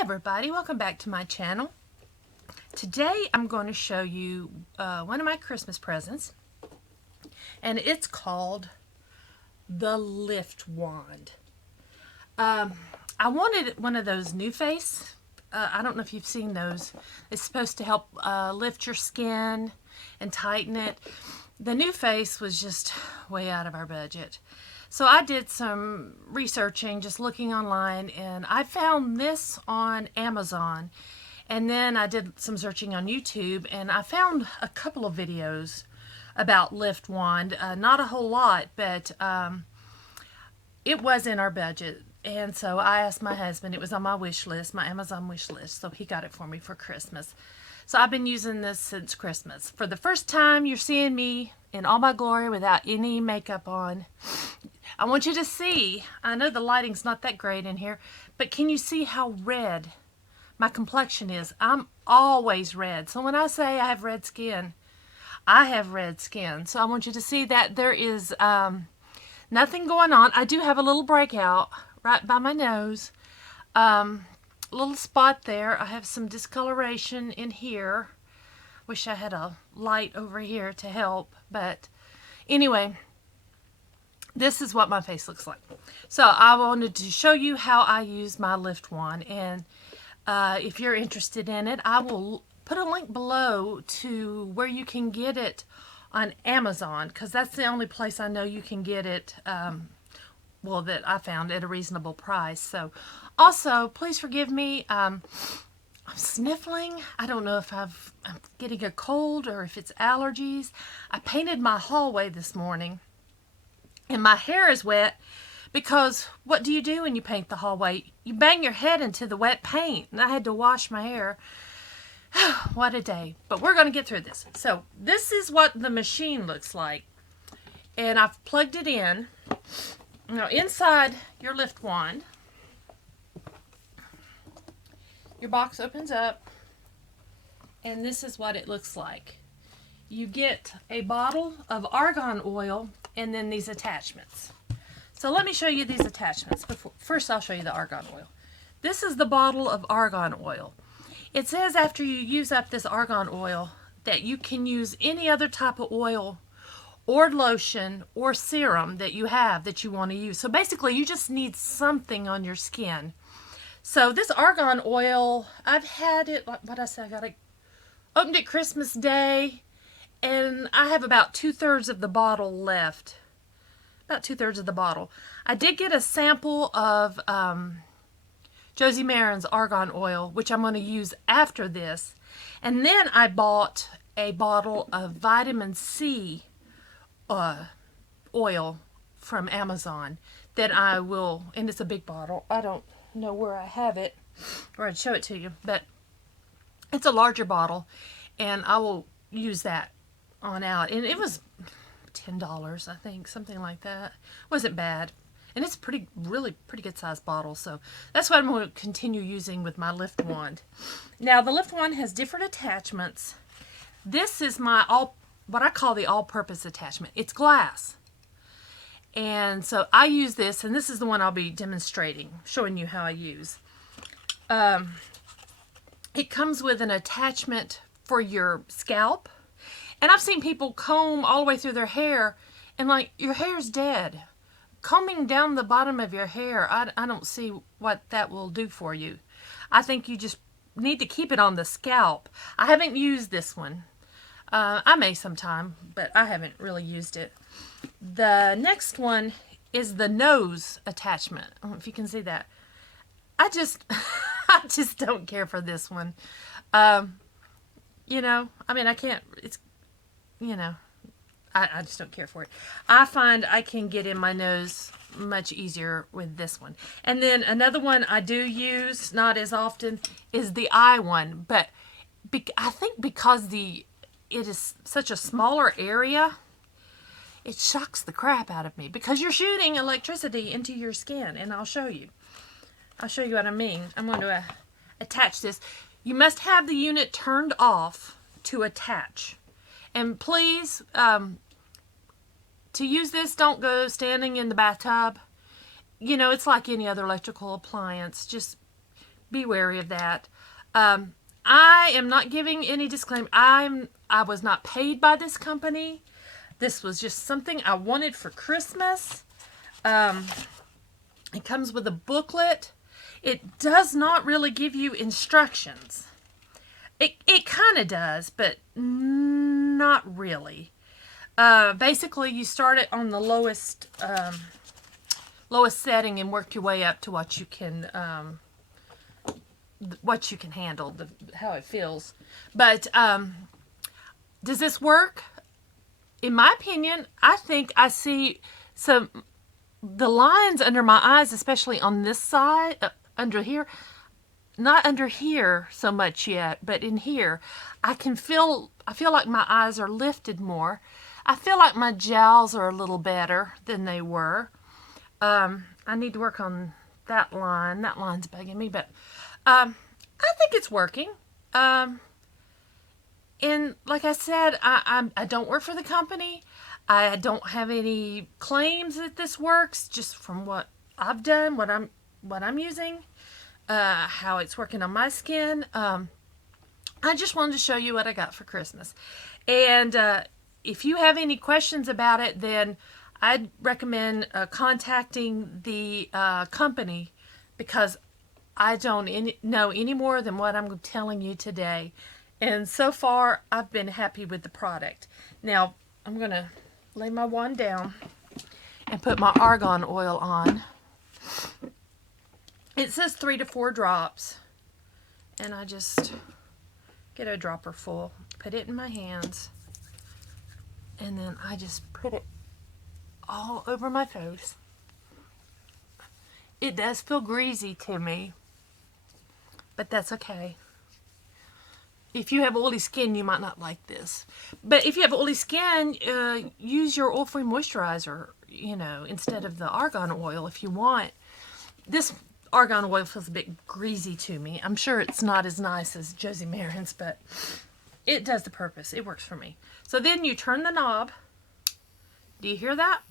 Everybody, welcome back to my channel. Today I'm going to show you one of my Christmas presents, and it's called the Lift Wand. I wanted one of those NuFace. I don't know if you've seen those. It's supposed to help lift your skin and tighten it. The NuFace was just way out of our budget. So I did some researching, just looking online, and I found this on Amazon. And then I did some searching on YouTube, and I found a couple of videos about Lift Wand. Not a whole lot, but it was in our budget. And so I asked my husband, it was on my wish list, my Amazon wish list, so he got it for me for Christmas. So I've been using this since Christmas. For the first time, you're seeing me in all my glory without any makeup on. I want you to see, I know the lighting's not that great in here, but can you see how red my complexion is? I'm always red. So when I say I have red skin, I have red skin. So I want you to see that there is nothing going on. I do have a little breakout right by my nose. A little spot there. I have some discoloration in here. Wish I had a light over here to help, but anyway, this is what my face looks like. So I wanted to show you how I use my Lift Wand, and if you're interested in it, I will put a link below to where you can get it on Amazon, because that's the only place I know you can get it, well, that I found at a reasonable price. So also, please forgive me. I'm sniffling. I don't know if I'm getting a cold or if it's allergies. I painted my hallway this morning, and my hair is wet because what do you do when you paint the hallway? You bang your head into the wet paint, and I had to wash my hair. What a day. But we're going to get through this. So this is what the machine looks like, and I've plugged it in. Now inside your Lift Wand, your box opens up, and this is what it looks like. You get a bottle of Argan Oil and then these attachments. So let me show you these attachments. First, I'll show you the Argan Oil. This is the bottle of Argan Oil. It says after you use up this Argan Oil that you can use any other type of oil or lotion or serum that you have that you want to use. So basically, you just need something on your skin. So this Argan Oil, I've had it, what I said, I got it, opened it Christmas Day, and I have about 2/3 of the bottle left. About 2/3 of the bottle. I did get a sample of Josie Maran's Argan Oil, which I'm going to use after this. And then I bought a bottle of vitamin C oil from Amazon that I will, and it's a big bottle. I don't know where I have it, or I'd show it to you, but it's a larger bottle, and I will use that on out. And it was $10, I think, something like that. Wasn't bad, and it's really pretty good sized bottle. So that's what I'm going to continue using with my Lift Wand. Now the Lift Wand has different attachments. This is my what I call the all-purpose attachment. It's glass. And so I use this, and this is the one I'll be demonstrating, showing you how I use. It comes with an attachment for your scalp. And I've seen people comb all the way through their hair, and like, your hair's dead. Combing down the bottom of your hair, I don't see what that will do for you. I think you just need to keep it on the scalp. I haven't used this one. I may sometime, but I haven't really used it. The next one is the nose attachment. I don't know if you can see that. I just don't care for this one. You know, I mean, I can't, it's, you know, I just don't care for it. I find I can get in my nose much easier with this one. And then another one I do use, not as often, is the eye one. But I think because it is such a smaller area, it shocks the crap out of me, because you're shooting electricity into your skin, and I'll show you. I'll show you what I mean. I'm going to attach this. You must have the unit turned off to attach. And please, to use this, don't go standing in the bathtub. You know, it's like any other electrical appliance. Just be wary of that. I am not giving any disclaimer. I was not paid by this company. This was just something I wanted for Christmas. It comes with a booklet. It does not really give you instructions. It kind of does, but not really. Basically, you start it on the lowest setting and work your way up to what you can handle, how it feels. But does this work? In my opinion, I think I see the lines under my eyes, especially on this side, under here. Not under here so much yet, but in here, I feel like my eyes are lifted more. I feel like my jowls are a little better than they were. I need to work on that line. That line's bugging me, but I think it's working. And like I said, I don't work for the company. I don't have any claims that this works, just from what I've done, what I'm using. How it's working on my skin. I just wanted to show you what I got for Christmas. And if you have any questions about it, then I'd recommend contacting the company, because I don't know any more than what I'm telling you today. And so far, I've been happy with the product. Now, I'm going to lay my wand down and put my Argan Oil on. It says 3 to 4 drops, and I just get a dropper full, put it in my hands, and then I just put it all over my face. It does feel greasy to me, but that's okay. If you have oily skin, you might not like this. But if you have oily skin, use your oil-free moisturizer, instead of the Argan Oil if you want. This Argan Oil feels a bit greasy to me. I'm sure it's not as nice as Josie Marin's, but it does the purpose. It works for me. So then you turn the knob. Do you hear that?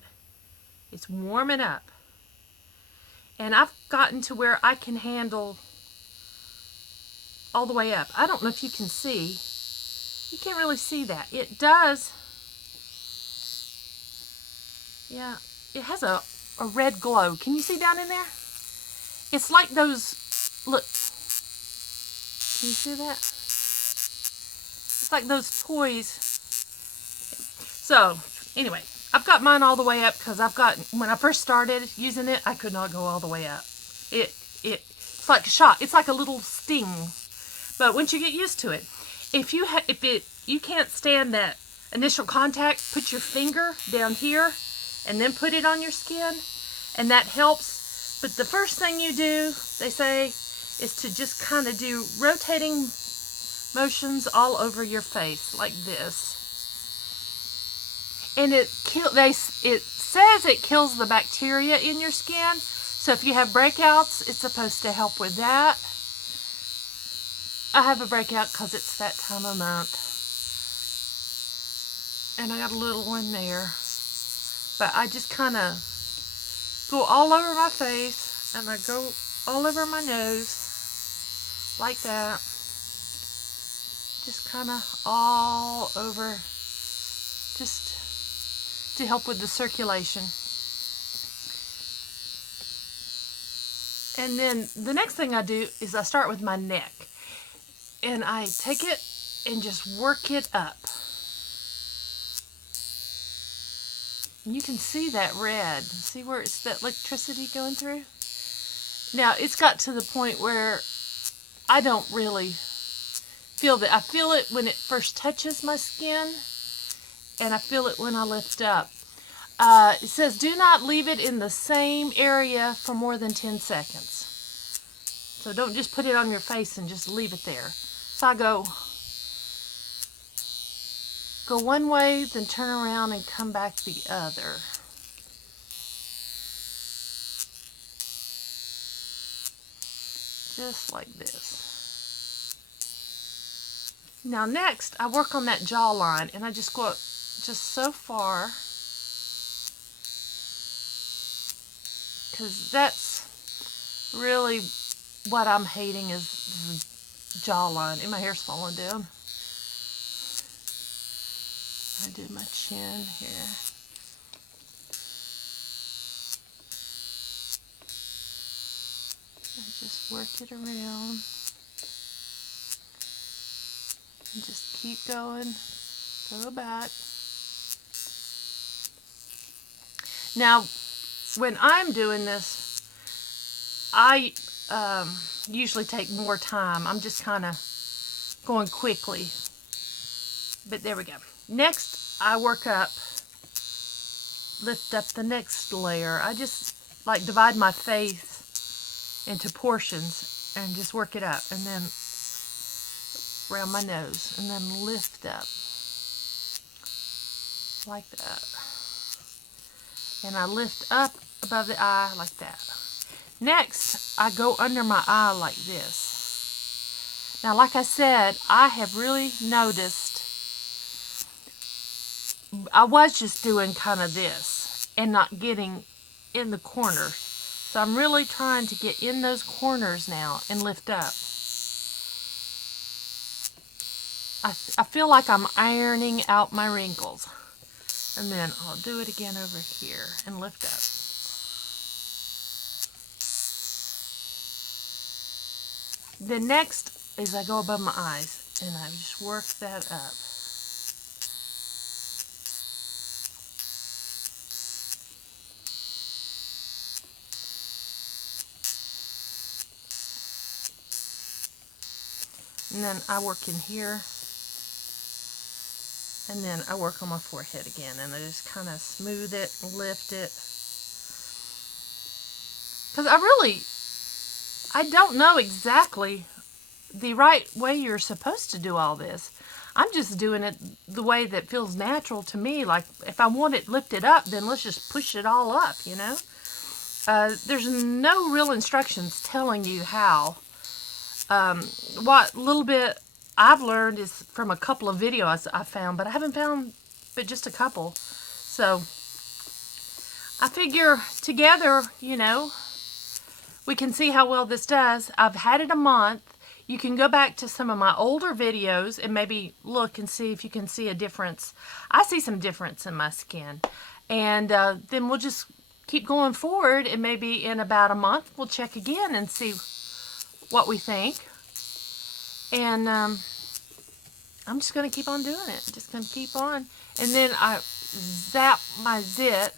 It's warming up. And I've gotten to where I can handle all the way up. I don't know if you can see. You can't really see that. It does. Yeah, it has a red glow. Can you see down in there? It's like those, look, can you see that? It's like those toys. So, anyway, I've got mine all the way up because when I first started using it, I could not go all the way up. It's like a shot. It's like a little sting. But once you get used to it, if you can't stand that initial contact, put your finger down here and then put it on your skin, and that helps. But the first thing you do, they say, is to just kind of do rotating motions all over your face like this. And it says it kills the bacteria in your skin. So if you have breakouts, it's supposed to help with that. I have a breakout because it's that time of month. And I got a little one there. But I just kind of go all over my face, and I go all over my nose, like that. Just kind of all over, just to help with the circulation. And then the next thing I do is I start with my neck. And I take it and just work it up. And you can see that red. See where it's that electricity going through? Now, it's got to the point where I don't really feel that. I feel it when it first touches my skin, and I feel it when I lift up. It says, do not leave it in the same area for more than 10 seconds. So don't just put it on your face and just leave it there. So I go one way, then turn around and come back the other. Just like this. Now next, I work on that jawline, and I just go up just so far, because that's really what I'm hating is the jawline. And my hair's falling down. I do my chin here. I just work it around. And just keep going. Go back. Now, when I'm doing this, I usually take more time. I'm just kind of going quickly. But there we go. Next, I work up, lift up the next layer. I just like divide my face into portions and just work it up. And then around my nose. And then lift up. Like that. And I lift up above the eye like that. Next, I go under my eye like this. Now, like I said, I have really noticed, I was just doing kind of this and not getting in the corners. So I'm really trying to get in those corners now and lift up. I feel like I'm ironing out my wrinkles. And then I'll do it again over here and lift up. The next is I go above my eyes and I just work that up. And then I work in here. And then I work on my forehead again, and I just kind of smooth it, lift it. Because I don't know exactly the right way you're supposed to do all this. I'm just doing it the way that feels natural to me. Like, if I want it lifted up, then let's just push it all up, you know? There's no real instructions telling you how. What little bit I've learned is from a couple of videos I found, but I haven't found but just a couple. So I figure together, you know, we can see how well this does. I've had it a month. You can go back to some of my older videos and maybe look and see if you can see a difference. I see some difference in my skin. And then we'll just keep going forward, and maybe in about a month we'll check again and see what we think. And I'm just going to keep on doing it. Just going to keep on. And then I zap my zit,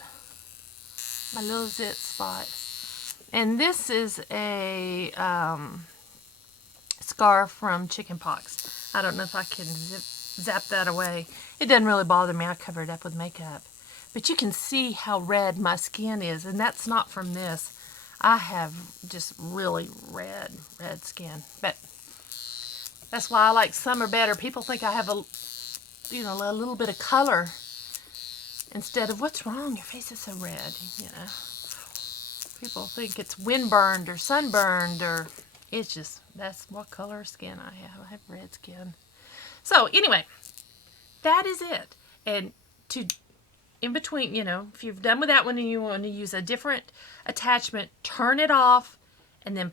my little zit spot. And this is a scar from chickenpox. I don't know if I can zap that away. It doesn't really bother me. I cover it up with makeup. But you can see how red my skin is. And that's not from this. I have just really red skin. But that's why I like summer better. People think I have a little bit of color instead of, what's wrong? Your face is so red, you know. People think it's windburned or sunburned, or it's just, that's what color skin I have. I have red skin. So anyway, that is it. And in between, you know, if you've done with that one and you want to use a different attachment, turn it off, and then,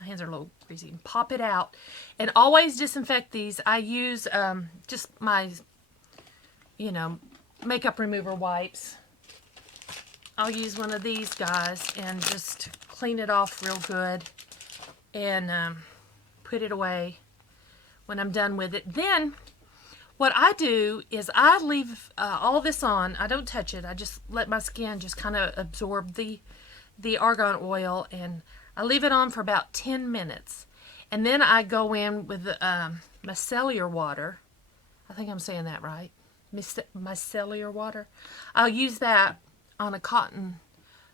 my hands are a little greasy, and pop it out. And always disinfect these. I use just my, you know, makeup remover wipes. I'll use one of these guys and just clean it off real good and put it away when I'm done with it. Then what I do is I leave all this on. I don't touch it. I just let my skin just kind of absorb the argan oil, and I leave it on for about 10 minutes. And then I go in with micellar water. I think I'm saying that right. Micellar water. I'll use that on a cotton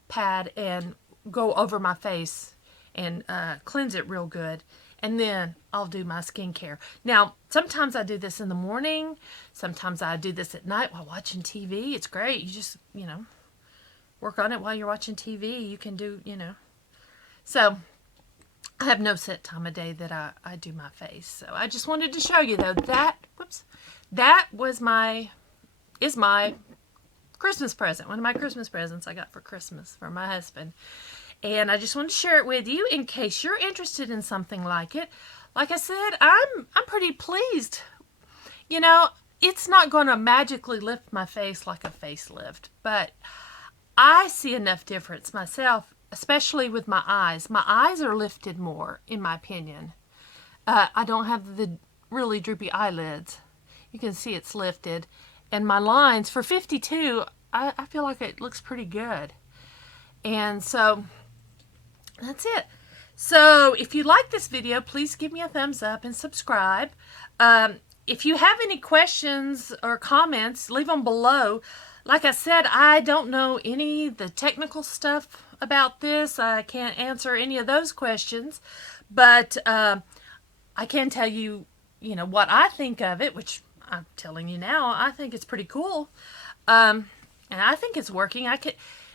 pad and go over my face and cleanse it real good. And then I'll do my skincare. Now, sometimes I do this in the morning. Sometimes I do this at night while watching TV. It's great. You just, you know, work on it while you're watching TV. You can do, you know. So I have no set time of day that I do my face. So I just wanted to show you, though, that, that is my Christmas present. One of my Christmas presents I got for Christmas for my husband. And I just want to share it with you in case you're interested in something like it. Like I said, I'm pretty pleased. You know, it's not going to magically lift my face like a facelift, but I see enough difference myself, especially with my eyes. My eyes are lifted more, in my opinion. I don't have the really droopy eyelids. You can see it's lifted. And my lines, for 52, I feel like it looks pretty good. And so, that's it. So, if you like this video, please give me a thumbs up and subscribe. If you have any questions or comments, leave them below. Like I said, I don't know any of the technical stuff about this. I can't answer any of those questions. But I can tell you, what I think of it, which I'm telling you now. I think it's pretty cool. And I think it's working.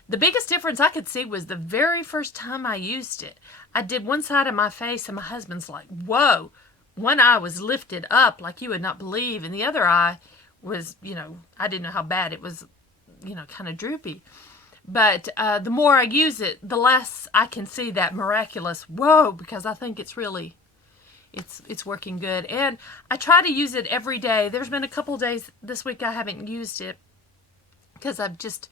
The biggest difference I could see was the very first time I used it. I did one side of my face and my husband's like, whoa. One eye was lifted up like you would not believe, and the other eye was, I didn't know how bad it was, kind of droopy. But the more I use it, the less I can see that miraculous whoa, because I think it's really, it's working good. And I try to use it every day. There's been a couple days this week I haven't used it because I've just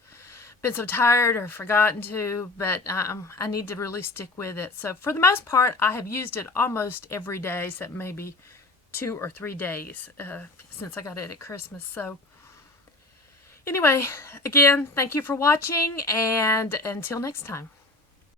been so tired or forgotten to, but I need to really stick with it. So for the most part, I have used it almost every day, except maybe 2 or 3 days since I got it at Christmas. So anyway, again, thank you for watching, and until next time.